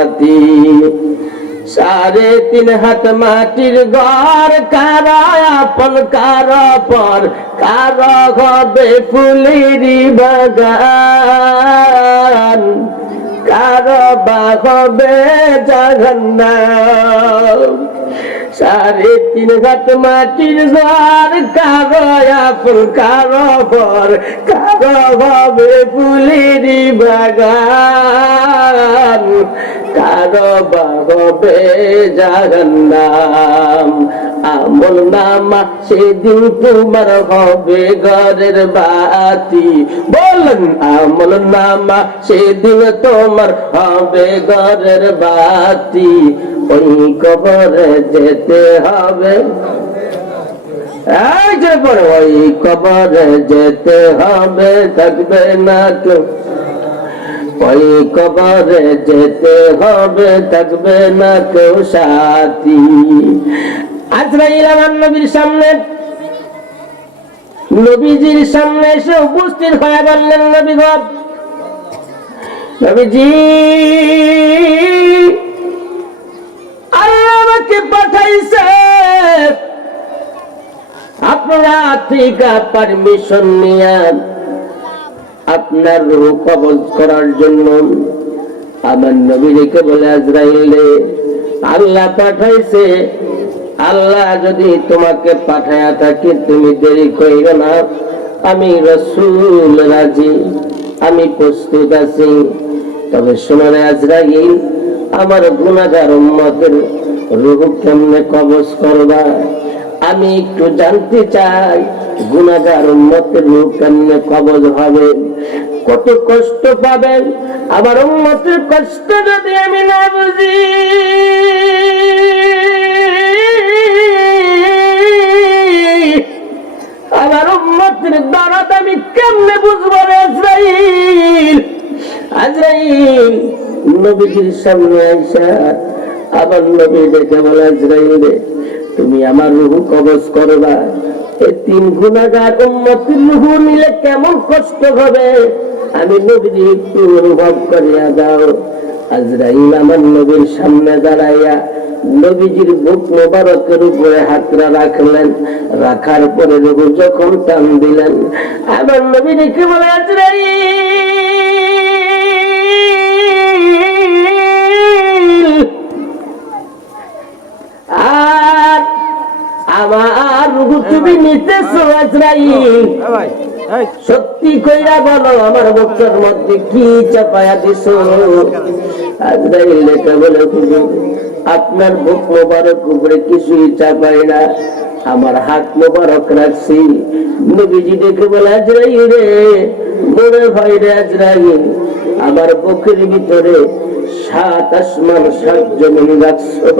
বাতি। সাড়ে তিন হাত মাটির ঘর কার কার পর, কার হবে ফুলেরি বাগান। কার বা হবে জগন্নাথ সাড়ে তিন হাত মাটির ঘর কার আপন, কার পর, কার হবে ফুলেরি বাগান। কারও বাহবে জাহান্নাম আমল নামা সেদিন তোমার হবে ঘরের বাতি। বলেন আমল নামা সেদিন তোমার হবে ঘরের বাতি। ওই কবরে যেতে হবে। এই যে পরে ওই কবরে যেতে হবে, থাকবে না কেউ। ওই কবরে যেতে হবে, থাকবে না কেউ সাথী। আজরাইল আমার নবীর সামনে, নবীজির সামনে এসে উপস্থিত হয়ে বললেন নবীগণ নবীজি আমাকে পাঠাইছে। আপনারা থেকে পারমিশন নিয়ে আপনার রূহ কবজ করার জন্য আমার নবী রেখে বলে, আজরাইলে, আল্লাহ পাঠাইছে। আল্লাহ যদি তোমাকে পাঠায়া থাকে, তুমি দেরি করিবে না। আমি রসুল রাজি, আমি প্রস্তুত আছি। তবে শোনারে আজরাইল, আমার গুণাগার উম্মতের রূহ কেমনে কবজ করবা? আমি একটু জানতে চাই গুণাগার উন্মতের রূপ কেমনে কবজ হবে? কত কষ্ট পাবেন? আবার উন্মতের কষ্ট যদি আমি না বুঝি। আবার উন্মতের দরদ আমি কেমনে বুঝব রে আজরাইল? নবীজির সামনে আইসা আবার নবী দেখে বলে, আজরাইল রে তুমি আমার রুহু কবজ করবা। এই তিন গুণাগার উম্মতির রুহু নিলে কেমন কষ্ট হবে? আমি নবীজি একটু অনুভব করিয়া দাও আজরাইল আমার নবীর সামনে দাঁড়াইয়া নবীজির বুক মোবারকের উপরে হাতরা রাখলেন। রাখার পরে রুহু যখন টান দিলেন, আমার নবী দেখে বলে, আজরাইল, আর আমার রুহু তুমি নিতেছো, আজরাইল। সত্যি কইরা বলো, আমার বক্তর মধ্যে কি চাপায়া বলে আপনার বুক মোবারক উপরে কিছুই চাপাই না। আমার হাত মোবারক রাখছি। নবীজি দেখে বলে, আজরাইল রে মনে হয় রে আজরাইল, আমার বুকের ভিতরে সাত আসমান, সাত জমিন রাখছো।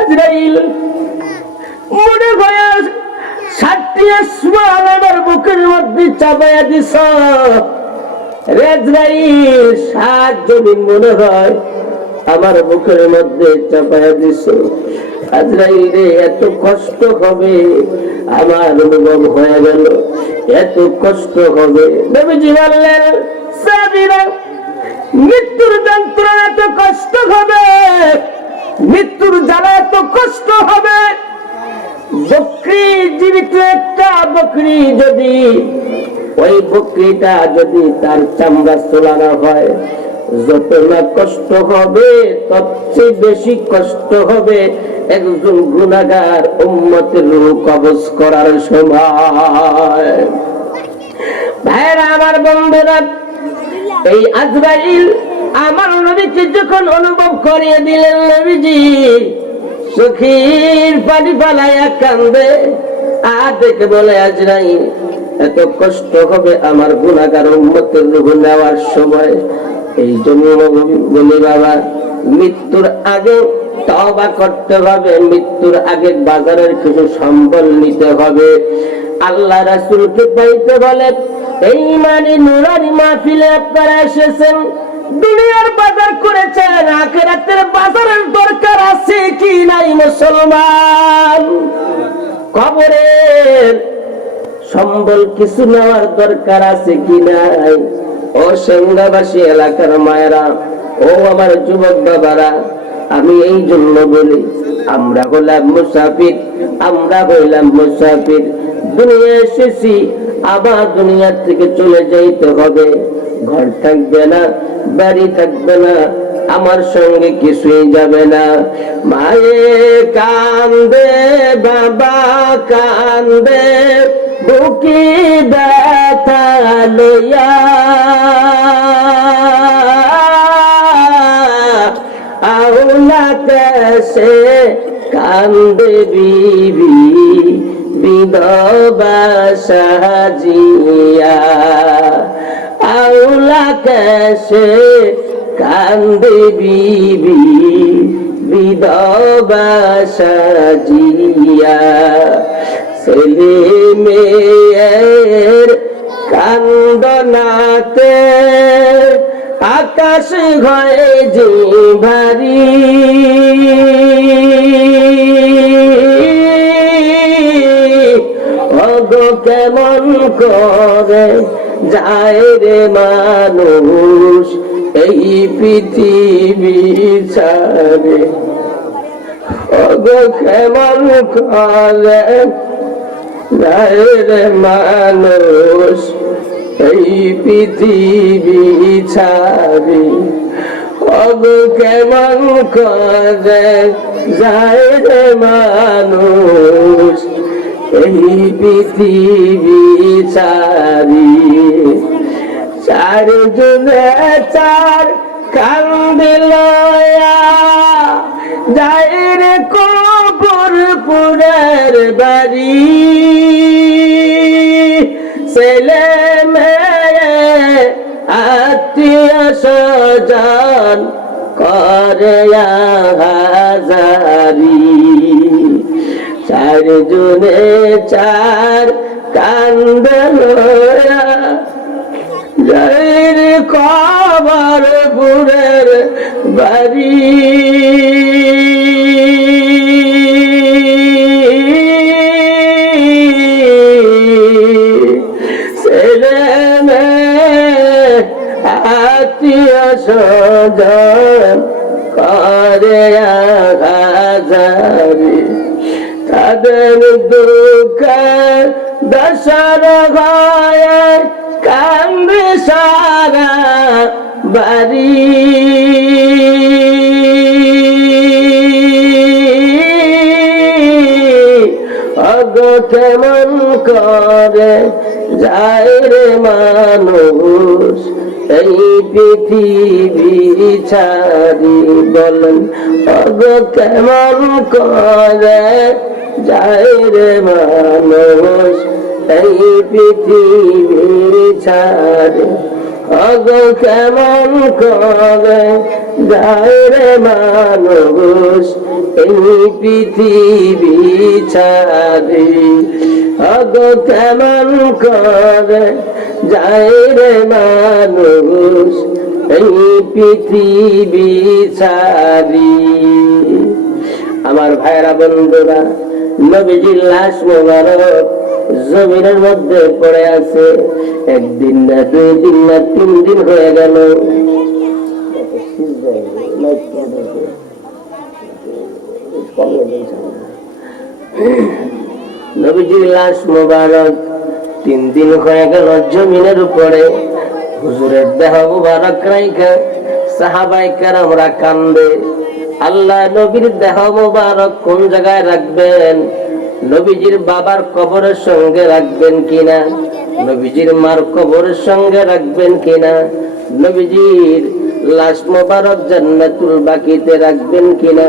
আজরাইল মনে হয় আমার বুকের মধ্যে চাপাইয়া দিস। আমার মধ্যে এত কষ্ট হবে, আমার অনুভব হয়ে গেল। এত কষ্ট হবে। মৃত্যুর যন্ত্রণা এত কষ্ট হবে, মৃত্যুর জ্বালা এত কষ্ট হবে। বকরি জীবিত একটা বকরি যদি, ওই বকরিটা যদি তার চামড়া চলানো হয় যত না কষ্ট হবে তৎচেয়ে বেশি কষ্ট হবে একজন গুণাগার উম্মতের রূপ কবজ করার সময়। ভাইরা আমার বন্ধুরা, এই আজরাইল আমার নবীকে যখন অনুভব করিয়ে দিলেন নবীজি সুখীর পানি পালাইয়া কান্দে, আর দেখে বলে আজরাইল এত কষ্ট হবে আমার গুণাগার উন্মতের রূপ নেওয়ার সময়। এই জন্য বলি বাবা, মৃত্যুর আগে তবা করতে হবে, মৃত্যুর আগে বাজারের কিছু সম্বল নিতে হবে। আল্লাহ রাসুলকে পাইতে বলে, এই মানে নুরানি মাহফিলে আপনারা এসেছেন। দুনিয়ার বাজার করেছেন, আখেরাতের বাজারের দরকার আছে কি নাই মুসলমান? কবরের সম্বল কিছু নেওয়ার দরকার আছে কি নাই? ও সেঙ্গাবাসী এলাকার মায়েরা, ও আমার যুবক বাবারা, আমি এই জন্য বলি, আমরা হলাম মুসাফির, আমরা হইলাম মুসাফির। দুনিয়া এসেছি, আবার দুনিয়ার থেকে চলে যাইতে হবে। ঘর থাকবে না, বাড়ি থাকবে না, আমার সঙ্গে কিছুই যাবে না। মায়ে কান্দে, বাবা কান্দে, বুকি ব্যথা লইয়া। আউলা कैसे কান্দে বিবি, বিধবা সাজিয়া। আউলা कैसे কান্দে বিবি বিধবা সাজিয়া ছেলে মেয়ের কান্দনাতে আকাশ ঘরে যে ভারী। অগো কেমন করে যায় রে মানুষ, এই পৃথিবী ছাড়ে। কেমন করে যায় রে মানুষ, এই পৃথিবী ছাড়ি। অগ কেমন করে যায় রে মানুষ এই পৃথিবী চার। জনে চার কান্দিল যায় রে কবর পুরের বাড়ি। ছেলে মেয়ে, আত্মীয় স্বজন করে হাজারি চার জনে চার কান্দ জয়ের কবর পুরের বাড়ি। দশর ভয়ে কান্দে সারা বাড়ি। অগ কেমন করে যায় রে মানুষ, এই পৃথিবী ছাড়ি বলেন। অগ কেমন করে যায় রে মানুষ এই পৃথিবী ছাড়ি অগ কেমন করে যায় রে মানুষ এই পৃথিবী ছাড়ি অগ কেমন করে যায় রে মানুষ এই পৃথিবী ছাড়ি আমার ভাইরা বন্ধুরা, নবীজির লাশ মোবারক জমিনের মধ্যে পড়ে আছে। একদিন না, দুই দিন না, তিন দিন হয়ে গেল। মোবারক তিন দিন উপরে। হুজুরের দেহ মুবারক কান্দে। আল্লাহ নবীর দেহ মোবারক কোন জায়গায় রাখবেন? নবীজির বাবার কবরের সঙ্গে রাখবেন কিনা? নবীজির মার কবরের সঙ্গে রাখবেন কিনা? নবীজির লাশ মোবারক জান্নাতুল বাকিতে রাখবেন কিনা?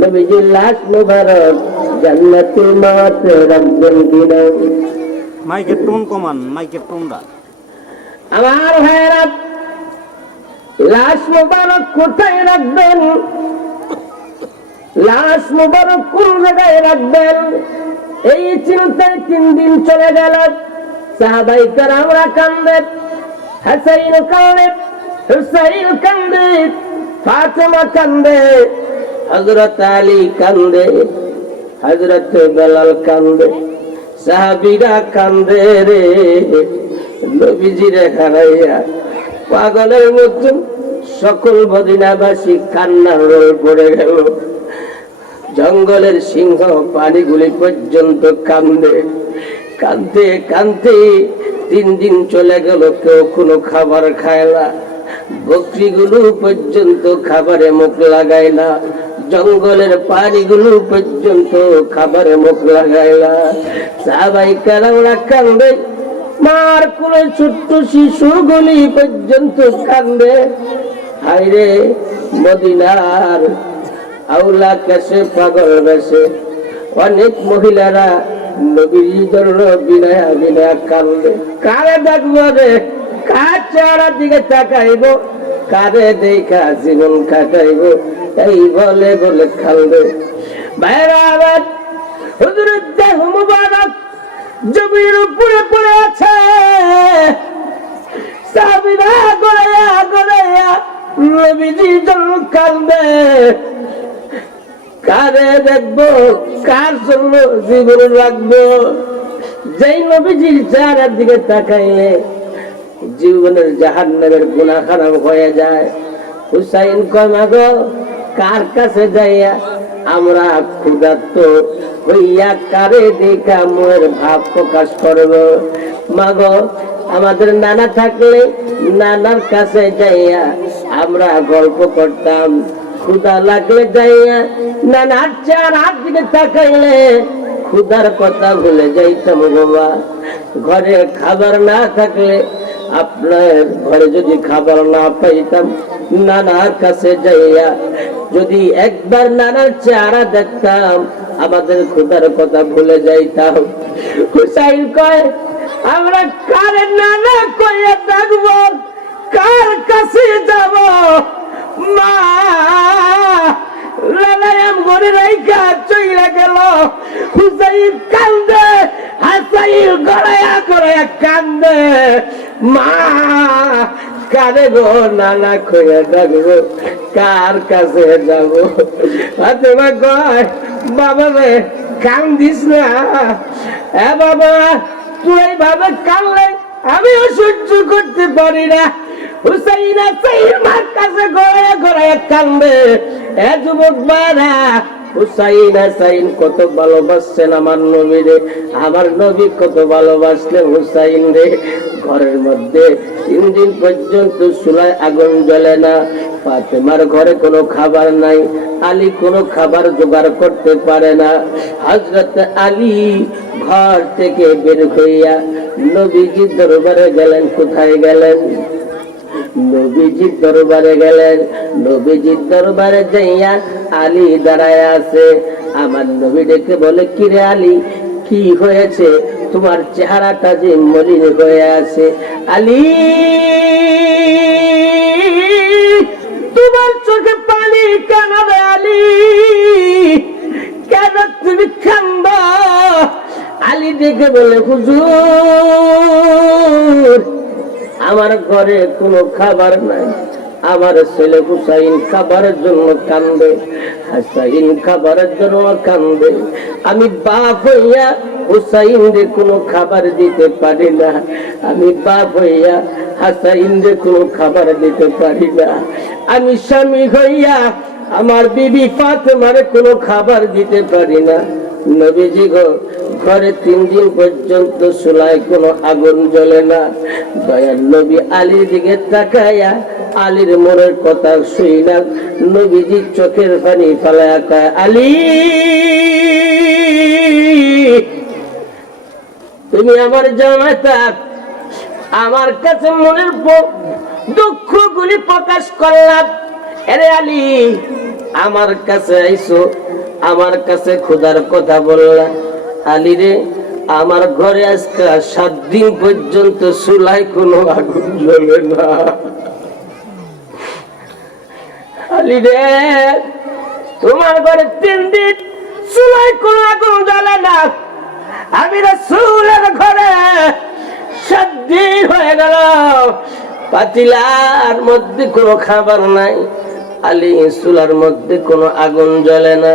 নবীজির লাশ মোবারক জান্নাতুল মাতে রাখবেন কিনা? মাইকের টোন কমান মাইকের টোনটা আমার ভাইয়েরা লাশ মোবারক কোথায় রাখবেন? লাশ মোবারক কোন জায়গায় রাখবেন? এই চিন্তায় তিন দিন চলে গেল। সাহাবাই আমরা কান্দে হাসাইন কান্দে হুসাইন কান্দে ফাতেমা কান্দে হজরত আলী কান্দে হজরত বেলাল কান্দে সাহাবিরা কান্দে রে। নবীজিরে হারাইয়া পাগলের মতন সকল মদিনাবাসী কান্নার রোল পড়ে গেল। জঙ্গলের সিংহ পানিগুলি পর্যন্ত কান্দে। কান্দতে কান্দতে তিন দিন চলে গেল, কেউ কোনো খাবার খায় না। বকরিগুলো পর্যন্ত খাবারে মুখ লাগায় না। জঙ্গলের পানিগুলো পর্যন্ত খাবারে মুখ লাগায় না। সাবাই কারাওরা কান্দে, মার কোলে ছোট্ট শিশুগুলি পর্যন্ত কান্দে। হাইরে মদিনার আউলা কাছে পাগল বেশে। অনেক মহিলারা নবীর জন্য বিনয়া বিনয়া কারে দেখব রে? কার চেহারার দিকে তাকাইব? কারে দেখা জীবন কাটাইব? এই বলে বলে খালবে নবীজি কান্দে কারে দেখব? কার জন্য জীবন রাখব? যেই নবীজির চেহারার দিকে তাকাইলে জীবনের জাহান্নামের গুণা খারাপ হয়ে যায়। হুসাইন কমাগ কার কাছে যাইয়া আমরা ক্ষুধার্ত হইয়া কারে দেখা মোয়ের ভাব প্রকাশ করব? মাগ, আমাদের নানা থাকলে নানার কাছে যাইয়া আমরা গল্প করতাম। লাগলে যাইয়া হাত দিকে তাকাইলে কথা যাইতাম বাবা ঘরে খাবার না থাকলে আপনার ঘরে যদি খাবার না পাইতাম, নানার কাছে যাইয়া যদি একবার নানার চেহারা দেখতাম, আমাদের ক্ষুদার কথা ভুলে যাইতাম। হুসাইন কয়, আমরা কার নানা কইয়া ডাকবো কার কাছে যাব? মা, লালায়াম কান্দে গড়াইয়া কান্দে। মা, কারে গো ডাকবো, কার কাছে যাব? হাতে মা কয়, বাবা রে, কান্দিস না। এ বাবা, তুই এইভাবে কানলে, আমিও সহ্য করতে পারি না। আমার নবী কত ভালোবাসলেন হুসাইন রে। ঘরের মধ্যে তিন দিন পর্যন্ত চুলায় আগুন জ্বলে না। ফাতেমার ঘরে কোনো খাবার নাই। আলী কোনো খাবার জোগাড় করতে পারে না। হজরত আলী ঘর থেকে বের হইয়া নবীজি দরবারে গেলেন, কোথায় গেলেন? নবীজির দরবারে গেলেন। নবীজির দরবারে যাইয়া আলী দাঁড়ায় আছে। আমার নবী ডেকে বলে, কিরে আলী, কি হয়েছে? তোমার চেহারাটা যে মলিন হয়ে আছে। আলী, তোমার চোখে পানি কেন রে আলী? কেন তুমি কান্দ? আলী ডেকে বলে, হুজুর আমার ঘরে কোনো খাবার নাই। আমার ছেলে হুসাইন খাবারের জন্য কান্দে, হাসাইন খাবারের জন্য কান্দে। আমি বাপ হইয়া হুসাইন রে কোনো খাবার দিতে পারি না। আমি বাপ হইয়া হাসাইন রে কোনো খাবার দিতে পারি না। আমি স্বামী হইয়া আমার বিবি ফাতেমারে কোনো খাবার দিতে পারি না। নবীজি গো, ঘরে তিন দিন পর্যন্ত চুলায় কোনো আগুন জ্বলে না। দয়ার নবী আলীর দিকে তাকায়া আলীর মনের কথা শুই না। নবীজি চোখের পানি ফালায়া কয়, আলী, তুমি আমার জামাতা। আমার কাছে মনের দুঃখ গুলি প্রকাশ করলাম। আমার কাছে আইসো। আমার কাছে খোদার কথা বললা, আলী রে, আমার ঘরে আজকে সাত দিন পর্যন্ত চুলাই কোনো আগুন জ্বলে না। আলী রে, তোমার ঘরে তিন দিন চুলাই কোনো আগুন জ্বলে না। আমি রসুলের ঘরে সাত দিন হয়ে গেল, পাতিলার মধ্যে কোনো খাবার নাই। আলী চুলার মধ্যে কোনো আগুন জ্বলে না।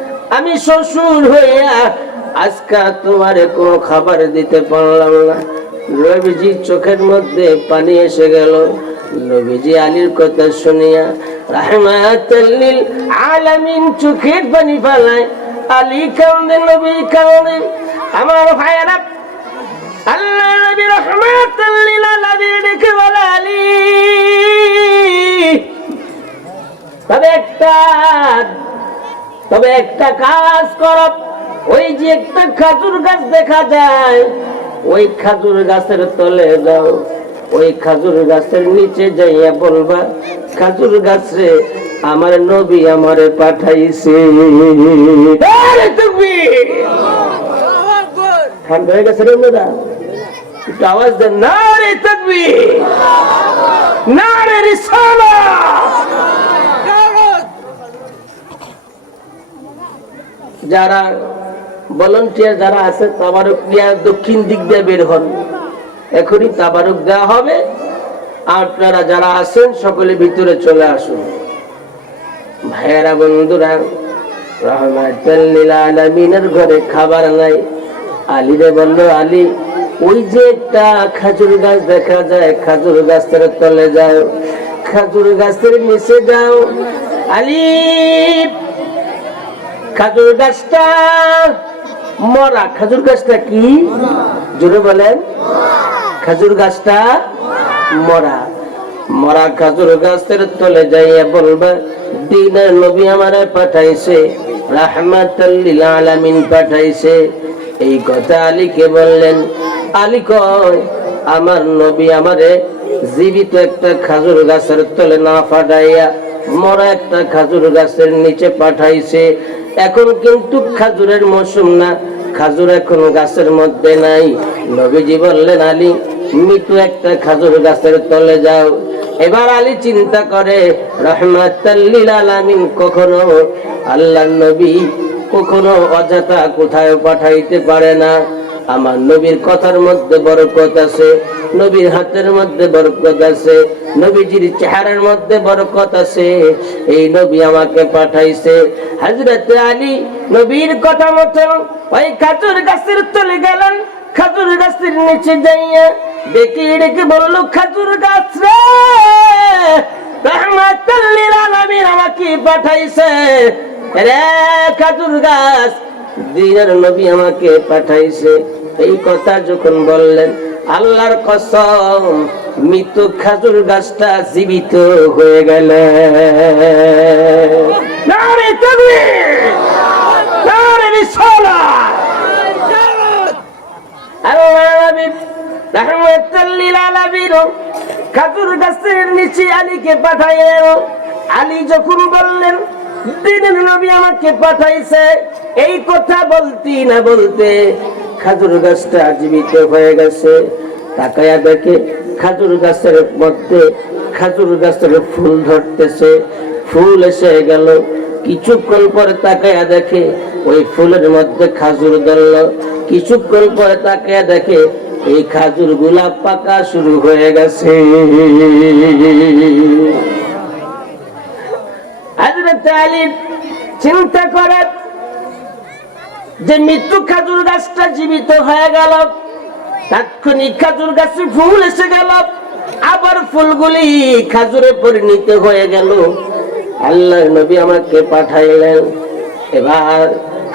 আমি শ্বশুর হইয়া আজকে তোমারে কোনো খাবার দিতে পারলাম না। রবিজি চোখের মধ্যে পানি এসে গেল। নবীজি আলীর কথা শুনিয়া রাহমাতাল্লিল আলামিন চোখের পানি ফালায় আলী কান্দে নবী কান্দে আমার ভাইয়েরা আল্লাহ নবী রহমাতাল লিল আলামিন ডেকে বলে, আলী, তবে একটা তবে একটা কাজ কর, ওই যে একটা খাজুর গাছ দেখা যায়, ওই খাজুর গাছের তলে যাও, ওই খাজুর গাছের নিচে যাইয়া বলবা, খাজুর গাছে আমার নবী আমারে পাঠাইছে। আওয়াজ দেন না রে তকবি না রে রিসালা! যারা ভলেন্টিয়ার যারা আছে, তাবারক দিয়া দক্ষিণ দিক দিয়ে বের হন। এখনই তাবারক দেওয়া হবে। আপনারা যারা আছেন, সকলে ভিতরে চলে আসুন। ভাইয়েরা, বন্ধুরা ঘরে খাবার নাই। আলী রে বলল, আলী, ওই যে একটা খাজুর গাছ দেখা যায়, খাজুর গাছের তলে যাও, খাজুর গাছের নিচে যাও। আলী খাজুর গাছটা, মরা খাজুর গাছটা কি? জোরে বলেন। খাজুর গাছটা মরা। মরা খাজুর গাছের তলে যাইয়া বলবে, দিনের নবী আমারে পাঠাইছে রাহমাতাল্লিল আলামিন পাঠাইছে। এই কথা আলীকে বললেন, আলী কয়, আমার নবী আমারে জীবিত একটা খাজুর গাছের তলে না পাঠাইয়া মরা একটা খাজুর গাছের নিচে পাঠাইছে। এখন কিন্তু খাজুরের মৌসুম না। খাজুর এখন গাছের মধ্যে নাই। নবীজি বললেন, আলী মৃত্যু একটা খাজুর গাছের তলে যাও। এবার আলী চিন্তা করে কখনো আল্লাহ নবী কখনো অযথা কোথায় পাঠাইতে পারে না। আমার নবীর কথার মধ্যে বরকত আছে, নবীর হাতের মধ্যে বরকত আছে, নবীজির চেহারার মধ্যে বরকত আছে। এই নবী আমাকে পাঠাইছে, হযরত আলী নবীর কথা মতো ওই খাজুর গাছের তলে গেলেন, খাজুর গাছের নিচে যাইয়া ডেকে ডেকে বলল, খাজুর গাছ রে, রহমাতুল্লিল আলামিন আমাকে পাঠাইছে। রে খাজুর গাছ দিনের নবী আমাকে পাঠাইছে। এই কথা যখন বললেন, আল্লাহর কসম মৃত খাজুর গাছটা জীবিত হয়ে গেল। খাজুর গাছের নিচে আলীকে পাঠাইলেন। আলী যখন বললেন নবী আমাকে পাঠাইছে, এই কথা বলতি না বলতে খাজুর গাছটা জীবিত হয়ে গেছে। তাকায়া দেখে খাজুর গাছের মধ্যে খাজুর গাছের ফুল ধরতেছে। ফুল এসে গেল। কিছুক্ষণ পরে তাকায়া দেখে ওই ফুলের মধ্যে খাজুর ধরল। কিছুক্ষণ পরে তাকায়া দেখে এই খাজুরগুলা পাকা শুরু হয়ে গেছে। চিন্তা করে যে মৃত্যু খাজুর গাছটা জীবিত হয়ে গেল, তাৎক্ষণিক খাজুর গাছে ফুল এসে গেল, আবার ফুলগুলি খাজুরে পরিণত হয়ে গেল। আল্লাহ নবী আমাকে পাঠাইলেন, এবার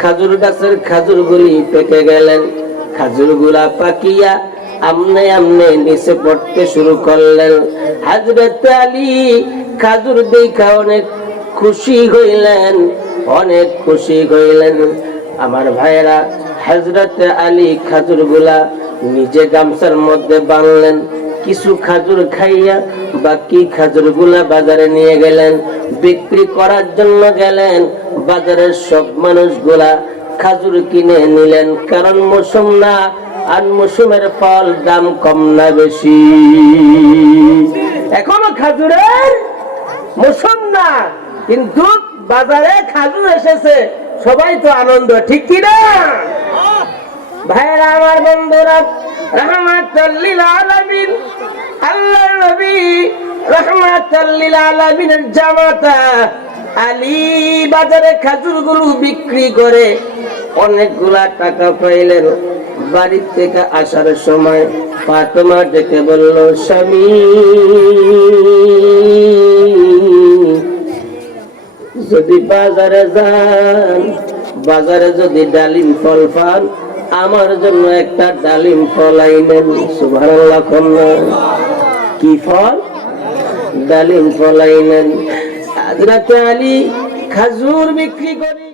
খাজুর গাছের খাজুর গুলি পেকে গেলেন খাজুরগুলা পাকিয়া আমনে আমনে নিচে পড়তে শুরু করলেন। হাজরত আলী খাজুর দেখা অনেক খুশি হইলেন, অনেক খুশি হইলেন। আমার ভাইয়েরা হজরত আলী খাজুরগুলা নিজে গামছার মধ্যে বানলেন কিছু খাজুর খাইয়া বাকি খাজুরগুলা বাজারে নিয়ে গেলেন, বিক্রি করার জন্য গেলেন, বাজারের সব মানুষগুলা খাজুর কিনে নিলেন। কারণ মৌসুম না, আর মৌসুমের ফল দাম কম না বেশি। এখনও খাজুরের মৌসুম না। কিন্তু বাজারে খাজুর এসেছে। সবাই তো আনন্দ, ঠিক কি না? ভাইরা আমার বন্ধুরা, রহমাতুল্লিল আলামিন আল্লাহ নবী রহমাতুল্লিল আলামিনের জামাতা আলী বাজারে খাজুরগুলো বিক্রি করে অনেকগুলা টাকা পাইলেন। বাড়ি থেকে আসার সময় ফাতেমা ডেকে বলল, স্বামী। যদি বাজারে যান, বাজারে যদি ডালিম ফল পান, আমার জন্য একটা ডালিম ফল আইনেন। সুভারাল্লাহ কি ফল? ডালিম ফল আইনেন। হাজরাতে আলী খাজুর বিক্রি করে